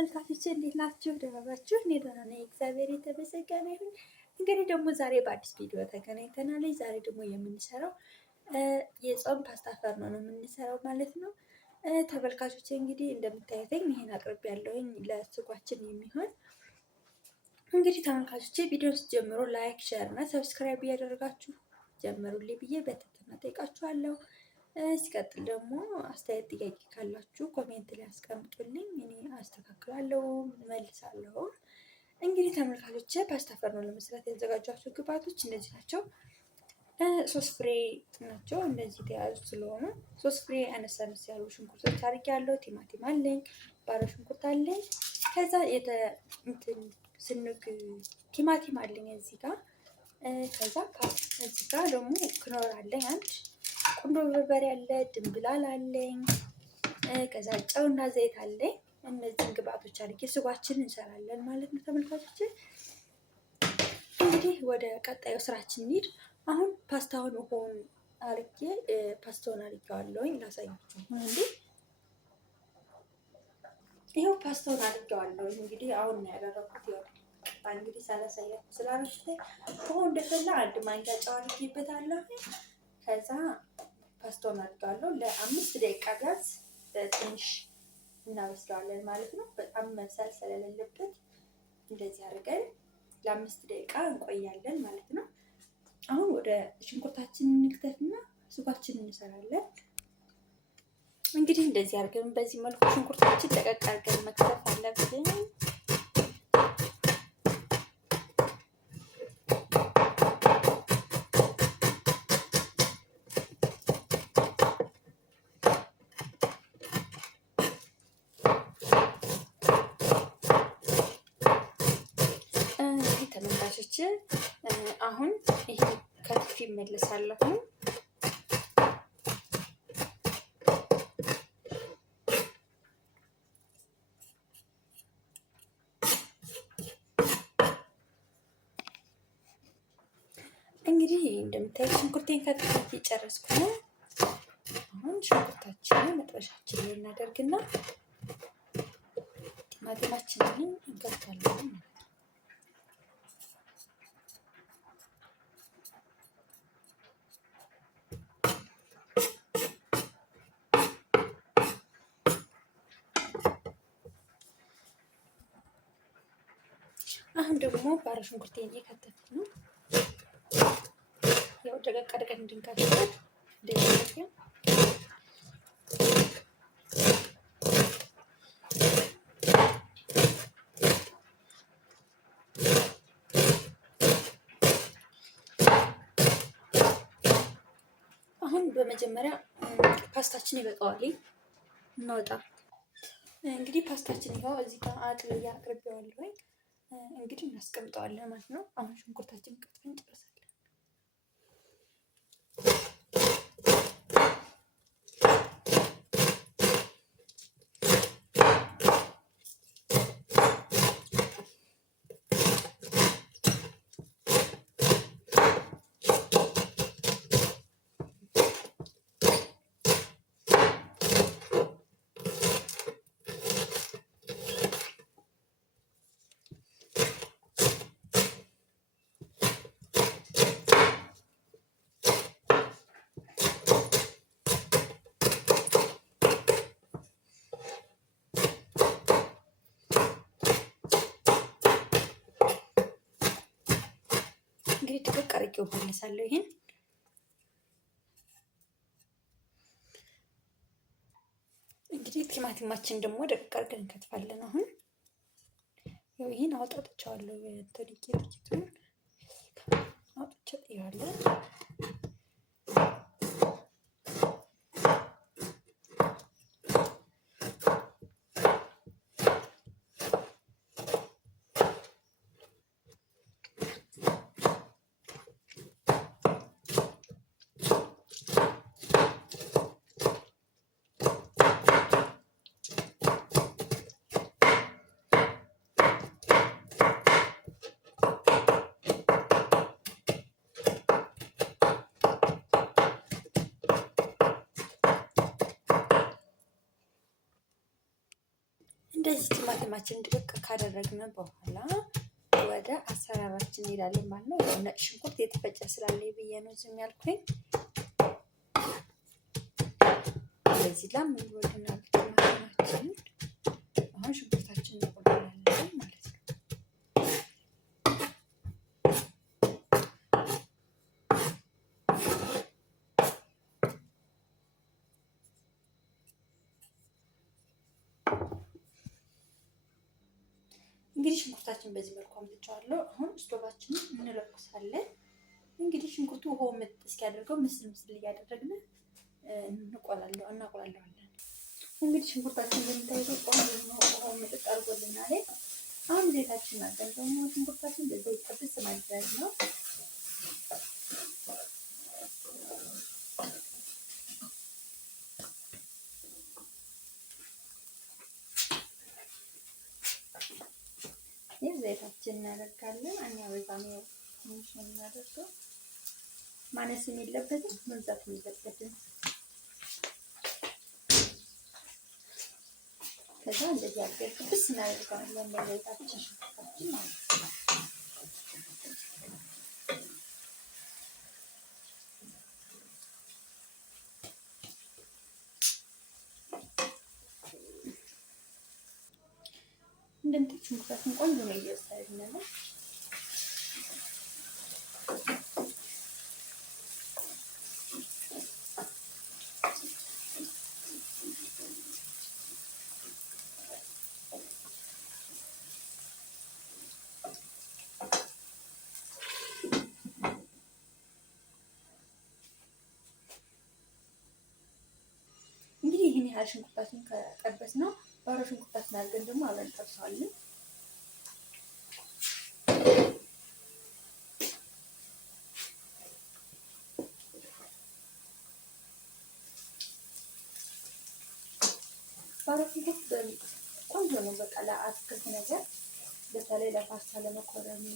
ተመልካቾች እንዴት ናችሁ? ደህና ናችሁ? እኔ ደህና ነኝ፣ እግዚአብሔር የተመሰገነ ይሁን። እንግዲህ ደግሞ ዛሬ በአዲስ ቪዲዮ ተገናኝተናል። ዛሬ ደግሞ የምንሰራው የጾም ፓስታ ፈርኖ ነው የምንሰራው ማለት ነው። ተመልካቾች እንግዲህ እንደምታዩትኝ ይሄን አቅርብ ያለውኝ ለስጓችን የሚሆን እንግዲህ ተመልካቾች ቪዲዮ ጀምሮ ላይክ፣ ሼር እና ሰብስክራይብ እያደረጋችሁ ጀምሩልኝ ብዬ በትህትና ጠይቃችኋለሁ። ሲቀጥል ደግሞ አስተያየት ጥያቄ ካላችሁ ኮሜንት ላይ አስቀምጡልኝ፣ እኔ አስተካክላለሁ መልሳለሁ። እንግዲህ ተመልካቾች ፓስታ ፈርኖ ለመስራት ያዘጋጇቸው ግብአቶች እነዚህ ናቸው። 3 ፍሬ ናቸው እንደዚህ ተያዙ ስለሆኑ 3 ፍሬ አነስ አነስ ያሉ ሽንኩርቶች አድርጌያለሁ። ቲማቲም አለኝ፣ ባሮ ሽንኩርት አለኝ። ከዛ ስንግ ቲማቲም አለኝ እዚህ ጋር። ከዛ እዚህ ጋር ደግሞ ክኖር አለኝ አንድ፣ ቁንዶ በርበሬ አለ፣ ድንብላል አለኝ። ከዛ ጨውና ዘይት አለኝ። እነዚህን ግብአቶች አድርጌ ስጓችን እንሰራለን ማለት ነው ተመልካቾች። እንግዲህ ወደ ቀጣዩ ስራችን እንሂድ። አሁን ፓስታውን ውሃውን አድርጌ ፓስታውን አድርጌዋለሁኝ ላሳያችሁ። እንዴ ይሄው ፓስታውን አድርጌዋለሁኝ። እንግዲህ አሁን ነው ያደረኩት። ይኸው እንግዲህ ሳላሳያችሁ ስላረፍኩ ውሃው እንደፈላ አንድ ማንኪያ ጨው አድርጌበታለሁ። ከዛ ፓስታውን አድርጌዋለሁ ለ5 ደቂቃ ቢያንስ ትንሽ እናበስለዋለን ማለት ነው። በጣም መብሰል ስለሌለበት እንደዚህ አድርገን ለ5 ደቂቃ እንቆያለን ማለት ነው። አሁን ወደ ሽንኩርታችንን እንክተፍና ስጓችንን እንሰራለን። እንግዲህ እንደዚህ አድርገን በዚህ መልኩ ሽንኩርታችን ደቀቅ አድርገን መክተፍ አለብን። ተመልካቾች አሁን ይሄ ከትፍ ይመለሳለሁ። እንግዲህ እንደምታዩት ሽንኩርቴን ከትፍ ጨረስኩ ነው። አሁን ሽንኩርታችንን መጥበሻችን ላይ እናደርግና ቲማቲማችንን እንከታለን። አሁን ደግሞ ባሮ ሽንኩርቴን እየከተፍኩ ነው። ያው ደቀቅ አድርገን እንድንከትፈው እንደዚህ። አሁን በመጀመሪያ ፓስታችን ይበቃዋል እናወጣ። እንግዲህ ፓስታችን ይኸው እዚህ ጋር አቅርቤዋለሁ። እንግዲህ እናስቀምጠዋለን ማለት ነው። አሁን ሽንኩርታችን ከትፈን ጨርሳለን። እንግዲህ ድቅቅ አድርጌው መልሳለሁ። ይሄን እንግዲህ ቲማቲማችን ደግሞ ደቅቅ አድርገን እንከትፋለን። አሁን ያው ይሄን አውጣጥቻለሁ። ጥቂቱን አውጥቼ ጥያለሁ። እንደዚህ ቲማቲማችንን ድቅቅ ካደረግን በኋላ ወደ አሰራራችን እንሄዳለን ማለት ነው። ያው ነጭ ሽንኩርት የተፈጨ ስላለኝ ብዬ ነው ዝም ያልኩኝ። እንደዚህ ላም ወደናል ቲማቲማችን። አሁን ሽንኩርታችን እንቆላለን ማለት ነው። እንግዲህ ሽንኩርታችን በዚህ መልኩ አምጥቼዋለሁ። አሁን ስቶቫችንን እንለኩሳለን። እንግዲህ ሽንኩርቱ ውሃው ምጥ እስኪያደርገው ምስል እያደረግን እናቆላለዋለን። እንግዲህ ሽንኩርታችን እንደምታዩት ውሃው ምጥጥ አድርጎልናል። አሁን ዘይታችን አድርገን ደግሞ ሽንኩርታችን በዘይት ጥብስ ማድረግ ነው። ዘይታችን እናደርጋለን። እኛ በጣም ትንሽ ነው የምናደርገው፣ ማነስም የለበትም መብዛትም የለበትም። ከዛ እንደዚህ አድርገን ጥብስ እናደርጋለን በዘይታችን ሽንኩርታችን ማለት ነው። እንደምታዩት ሽንኩርታችን ቆንጆ ነው እየበሰልን ነው። እንግዲህ ይህን ያህል ሽንኩርታችን ከጠበስ ነው ባሮ ሽንኩርታችን አድርገን ደግሞ አብረን እንጠብሰዋለን። ባሮ ሽንኩርት ቆንጆ ነው። በቃ ለአትክልት ነገር በተለይ ለፓስታ፣ ለመኮረኒ፣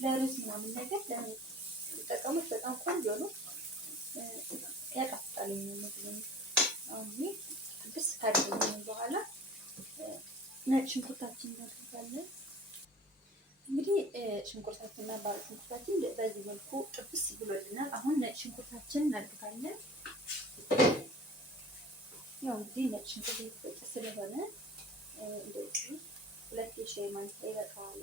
ለሩዝ ምናምን ነገር ለሚጠቀሙት በጣም ቆንጆ ነው። ያጣፍጣል ምግብ። አሁን ጥብስ ካደረግን በኋላ ነጭ ሽንኩርታችን እናደርጋለን። እንግዲህ ሽንኩርታችንና ባሮ ሽንኩርታችን በዚህ መልኩ ጥብስ ብሎልናል። አሁን ነጭ ሽንኩርታችን እናደርጋለን። ያው እንግዲህ ነጭ ሽንኩርት የተፈጨ ስለሆነ እንደዚህ 2 የሻይ ማንኪያ ይበቃዋል።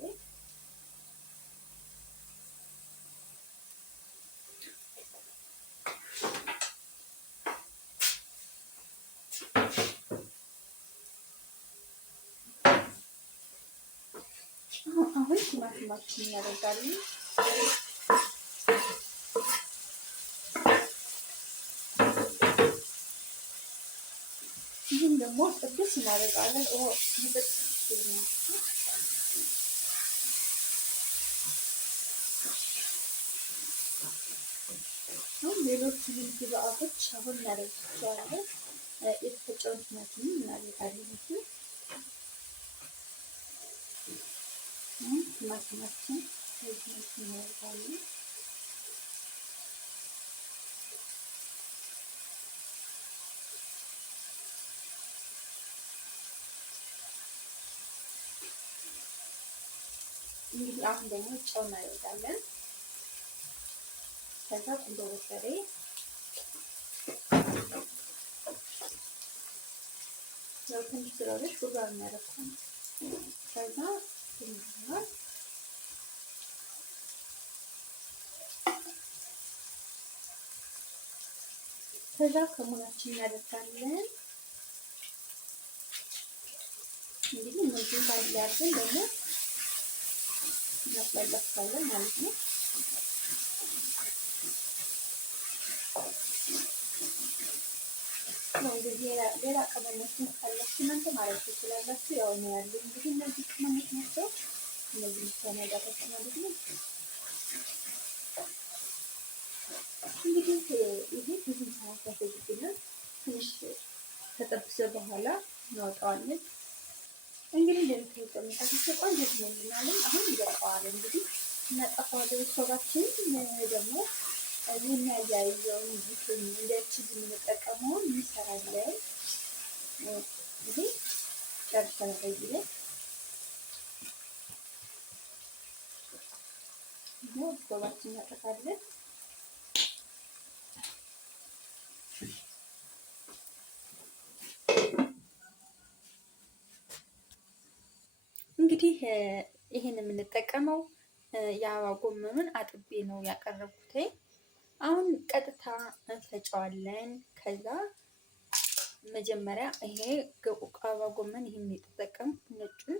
አሁን ቲማቲማችን እናደርጋለን። ይህን ደግሞ ጥብስ እናደርጋለን። ሌሎች ግብአቶች አሁን እናደርጋቸዋለን። የተፈጨውን ቲማቲም እናደርጋለን። ቲማቲማችን እናደርጋለን። እንግዲህ አሁን ደግሞ ጨው እናደርጋለን። ከዛ ቁንዶ በርበሬ፣ ያው ትንሽ ስለሆነች ጉርጓር እናደርጋለን። ከዛ ትንሽ ከዛ ከሙናችን እናደርጋለን። እንግዲህ እነዚህን ባንድ ላይ አድርገን ደግሞ እናቁላላቸዋለን ማለት ነው። እንግዲህ ሌላ ቅመሞችን ካላችሁ እናንተ ማለት ትችላላችሁ። ያው ነው ያለው እንግዲህ እነዚህ ቅመሞች ናቸው። እነዚህ ተነዳረች ማለት ነው። እንግዲህ ይሄ ብዙ ሰዓት ያፈጅብናል። ትንሽ ከጠበሰ በኋላ እናወጣዋለን። እንግዲህ እንደምታዩት ቆንጆ ሆኖልናል። አሁን ይበቃዋል። እንግዲህ እናጠፋዋለን። ስቶቫችን ደግሞ የሚያያይዘውን እንደ ቺዝ የምንጠቀመውን እንሰራለን። እንግዲህ ጨርሰናል። ስቶቫችን እናጠፋለን። እንግዲህ ይሄን የምንጠቀመው የአበባ ጎመኑን አጥቤ ነው ያቀረብኩት። አሁን ቀጥታ እንፈጨዋለን። ከዛ መጀመሪያ ይሄ አበባ ጎመን ይሄን የተጠቀምኩት ነጩን።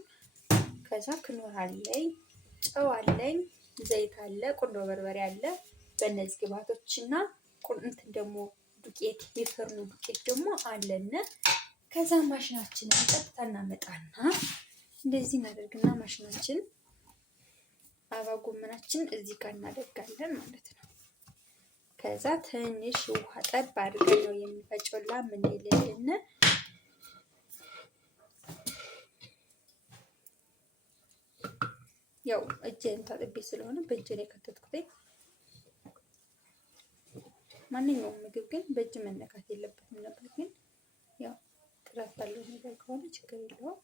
ከዛ ክኖር አለኝ፣ ጨው አለኝ፣ ዘይት አለ፣ ቁንዶ በርበሬ አለ። በእነዚህ ግብአቶችና እንትን ደግሞ ዱቄት የፍርኑ ዱቄት ደግሞ አለን። ከዛ ማሽናችንን ቀጥታ እናመጣና እንደዚህ እናደርግና ማሽናችን አበባ ጎመናችን እዚህ ጋር እናደርጋለን ማለት ነው። ከዛ ትንሽ ውሃ ጠብ አድርገን ነው የምንፈጨው ምን ይልልን። ያው እጄን ታጥቤ ስለሆነ በእጄ ላይ ከተትኩት። ማንኛውም ምግብ ግን በእጅ መነካት የለበትም ነበር፣ ግን ያው ጥራት ያለው ነገር ከሆነ ችግር የለውም።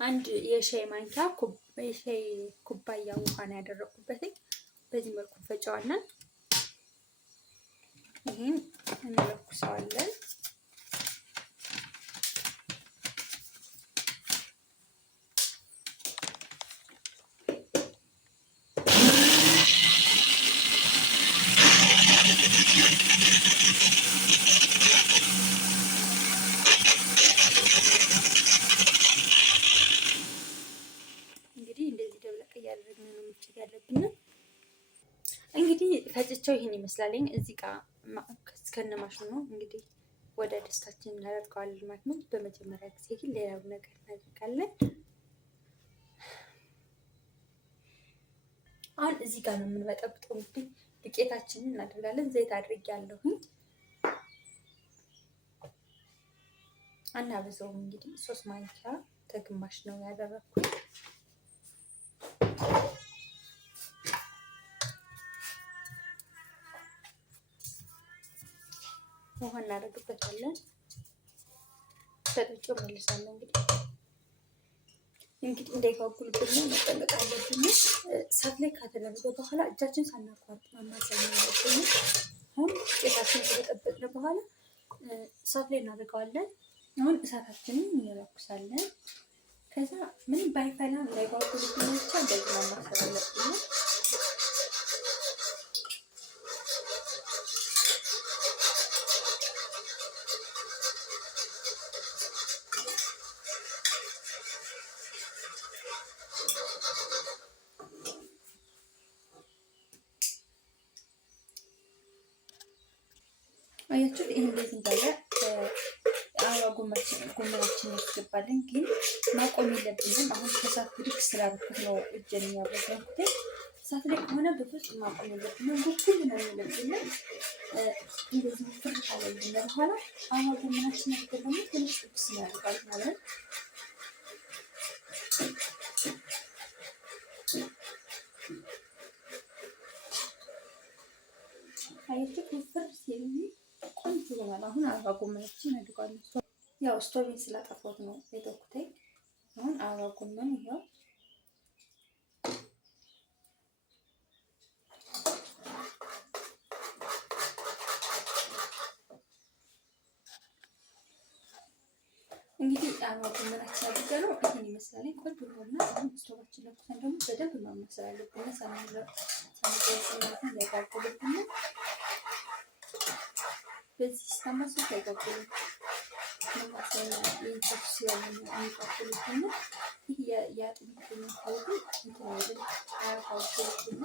አንድ የሻይ ማንኪያ የሻይ ኩባያ ውሃ ነው ያደረኩበት። በዚህ መልኩ ፈጨዋለን። ይሄን እንለኩሰዋለን። እንግዲህ ፈጭቸው ይሄን ይመስላልኝ። እዚህ ጋር እስከነ ማሽኑ ነው። እንግዲህ ወደ ደስታችን እናደርገዋለን ማለት ነው። በመጀመሪያ ጊዜ ግን ሌላው ነገር እናደርጋለን። አሁን እዚህ ጋር ነው የምንበጠብጠው። እንግዲህ ዱቄታችንን እናደርጋለን። ዘይት አድርጌያለሁኝ። አናበዛውም። እንግዲህ 3 ማንኪያ ተግማሽ ነው ያደረኩት። ውሃ እናደርግበታለን። ተጠጭቶ መልሳለሁ። እንግዲህ እንዳይጓጉልብን መጠበቅ አለብን። እሳት ላይ ከተደረገ በኋላ እጃችን ሳናቋርጥ ማማሰል አለብን። አሁን ቄታችን ከተጠበቅን በኋላ እሳት ላይ እናደርገዋለን። አሁን እሳታችንን እንለኩሳለን። ከዛ ምንም ባይፈላ እንዳይጓጉልብን ብቻ እንደዚህ ማማሰል አለብን። አያችሁ ይሄ እንደዚህ እንዳለ አበባ ጎመናችን ያስገባልን። ግን ማቆም የለብንም። አሁን ከእሳት ብድግ ስላደረኩት ነው እጄን ያበዛሁት። እሳት ላይ ከሆነ በፍጹም ማቆም የለብንም። ጉኩል ነው የሚለብን። እንደዚህ ፍር ካለልን በኋላ አበባ ጎመናችን ያስገባል። ትንሽ ጥብስ ያደርጋል ማለት አያችሁ ፍር ሲል ቆንጆ ይሆናል። አሁን አበባ ጎመናችን አድርጓል። ያው ስቶቪን ስላጠፋሁት ነው የተኩተኝ። አሁን አበባ ጎመን ይሄው እንግዲህ አበባ ጎመናችን አድርገነው ይሄን ይመስላል። ቆንጆ ሆና አሁን ስቶቫችን ለኩሰን ደግሞ በደንብ ማማሰል አለብን። ሳንጋግልብን በዚህ ስታማሰል አይጋግልም። ይህ የአጥሚት ሆዱ እንትን አያፋውና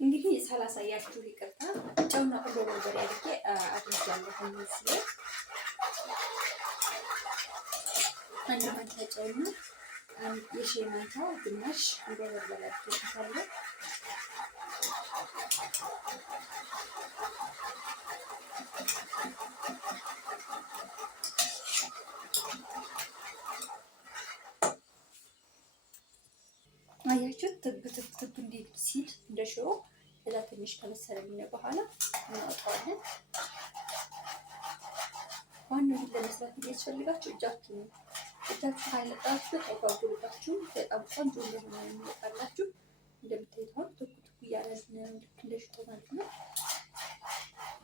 እንግዲህ ሳላሳያችሁ ይቅርታ። ጨውና ቁንዶ በርበሬ አድርጌ አድርጌያለሁ። አንድ ማንኪያ ጨውና የሻይ ማንኪያ ግማሽ በርበሬ አድርጌበታለሁ። አያችሁ ትብ እንዴት ሲል እንደ ሽሮ ከዛ ትንሽ ከበሰለልን በኋላ እናወጣዋለን። ዋናው ለመስራት የሚያስፈልጋችሁ እጃችሁ ካለጣችሁ አይጓጉልባችሁም። በጣም ቆንጆ እንደሆነ የሚወጣላችሁ። እንደምታዩት አሁን ትኩ እያለ ነው፣ ልክ እንደ ሽሮ ማለት ነው።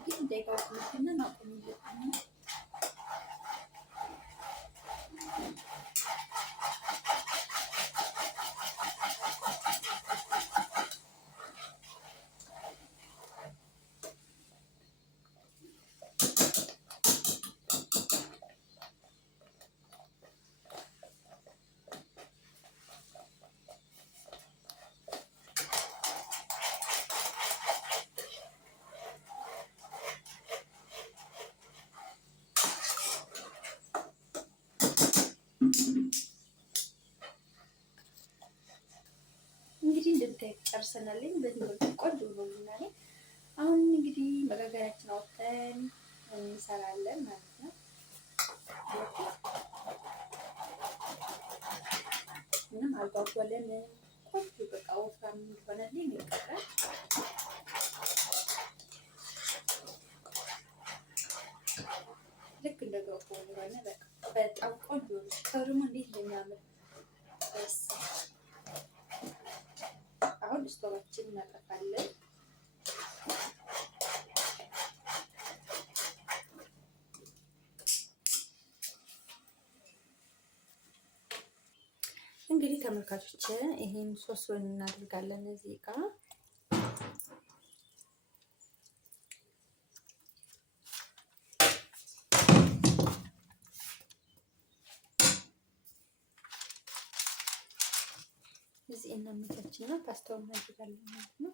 ግን እንዳይጓጉልብን ማቆም የለብንም። እንግዲህ እንደምታዩት ጨርሰናልኝ። በዚህ መልኩ ቆንጆ ሆኖልናል። አሁን እንግዲህ መጋገሪያችን አውጥተን እንሰራለን ማለት ነው። ምንም አልጓጓለንም። ቆንጆ በቃ ወፍራም እንዲሆነልኝ ይቀራል። ልክ እንደ ገፎ ሆነ። በጣም ቆንጆ ነው። ከሩም እንዴት እንደሚያምር አሁን ስቶቫችን እናጠፋለን። እንግዲህ ተመልካቾች ይሄን ሶሱን እናደርጋለን እዚህ ጋር እዚህ እናመቻችና ፓስታውን እናደርጋለን ማለት ነው።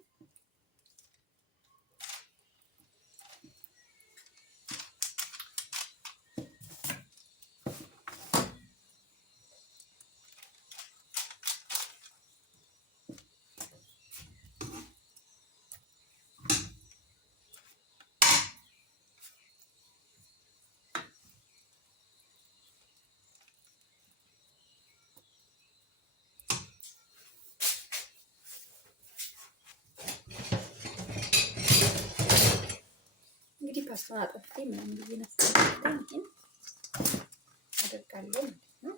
እንግዲህ ፓስታውን አጥፍቼ ምናምን ብዬ ነስተን ይሄን አደርጋለሁ ማለት ነው።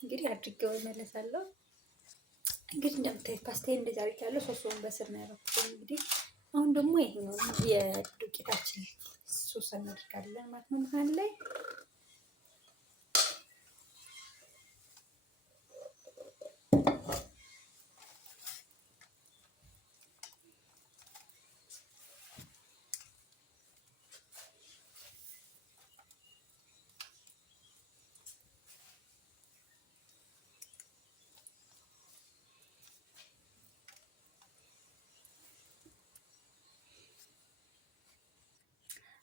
እንግዲህ አድርጌው እመለሳለሁ። እንግዲህ እንደምታዩት ፓስታዬን እንደዚህ አድርጌያለሁ። ሶሱን በስር ነው ያደረኩት። እንግዲህ አሁን ደግሞ ይሄንን የዱቄታችን ሶስ እናደርጋለን ማለት ነው። መሀል ላይ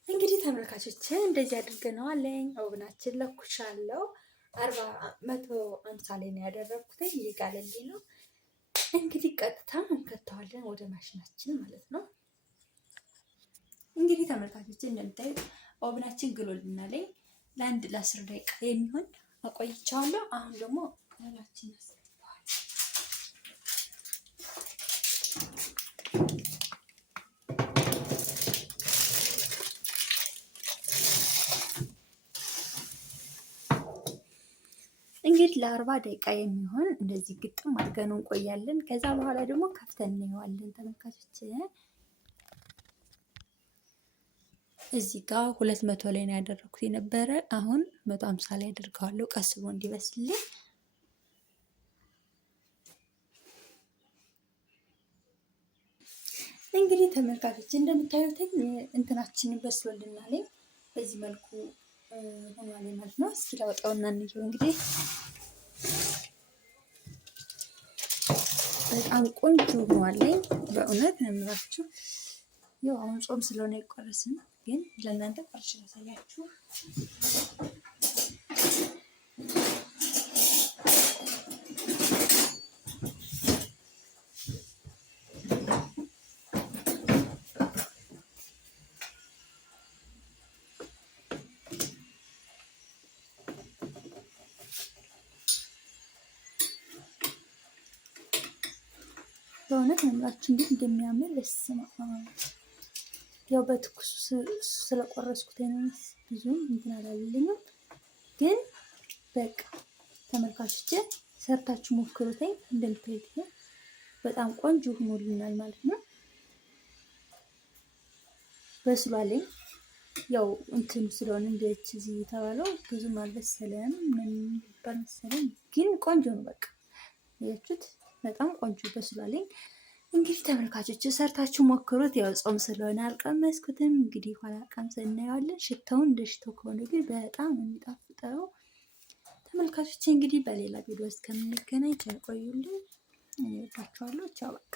እንግዲህ ተመልካቾች እንደዚህ አድርገነዋል። ኦቭናችን ለኩሻለሁ 150 ላይ ነው ያደረኩት። እየጋለልኝ ነው። እንግዲህ ቀጥታ እንከተዋለን ወደ ማሽናችን ማለት ነው። እንግዲህ ተመልካቾች እንደምታዩት ኦቭናችን ግሎልናል። ለአንድ ለ10 ደቂቃ የሚሆን አቆይቻለሁ። አሁን ደግሞ እህላችን እንግዲህ ለ40 ደቂቃ የሚሆን እንደዚህ ግጥም አድርገን እንቆያለን። ከዛ በኋላ ደግሞ ከፍተን እናየዋለን። ተመልካቾች እዚህ ጋር 200 ላይ ነው ያደረኩት የነበረ። አሁን 150 ላይ አድርገዋለሁ ቀስ ብሎ እንዲበስልልኝ። እንግዲህ ተመልካቾች እንደምታዩት እንትናችን በስሎልናል። በዚህ መልኩ ሆኗል ማለት ነው። እስኪ ላውጣውና እንየው። እንግዲህ በጣም ቆንጆ ሆኗለኝ። በእውነት ነው የምላችሁ። ያው አሁን ጾም ስለሆነ አይቆረስም፣ ግን ለእናንተ ቆርሼ ላሳያችሁ። በእውነት ነው የምላችሁ እንዴት እንደሚያምር በስመ አብ። ያው በትኩስ ስለቆረስኩት ብዙም እንትን አላለልኝም፣ ግን በቃ ተመልካቾች ሰርታችሁ ሞክሩትኝ። እንደምታዩት በጣም ቆንጆ ሆኖልናል ማለት ነው። በስሏልኝ። ያው እንትኑ ስለሆነ እንደዚህ የተባለው ብዙም አልበሰለም ምን ይባል መሰለኝ፣ ግን ቆንጆ ነው። በቃ ያችሁት በጣም ቆንጆ በስሏልኝ። እንግዲህ ተመልካቾች ሰርታችሁ ሞክሩት። ያው ጾም ስለሆነ አልቀመስኩትም። እንግዲህ ኋላ ቀምሰን እናየዋለን። ሽታውን እንደ ሽታው ከሆነ ግን በጣም የሚጣፍጠው። ተመልካቾች እንግዲህ በሌላ ቪዲዮ እስከምንገናኝ ቸር ቆዩልኝ። እኔ ወዳችኋለሁ። ቻው በቃ።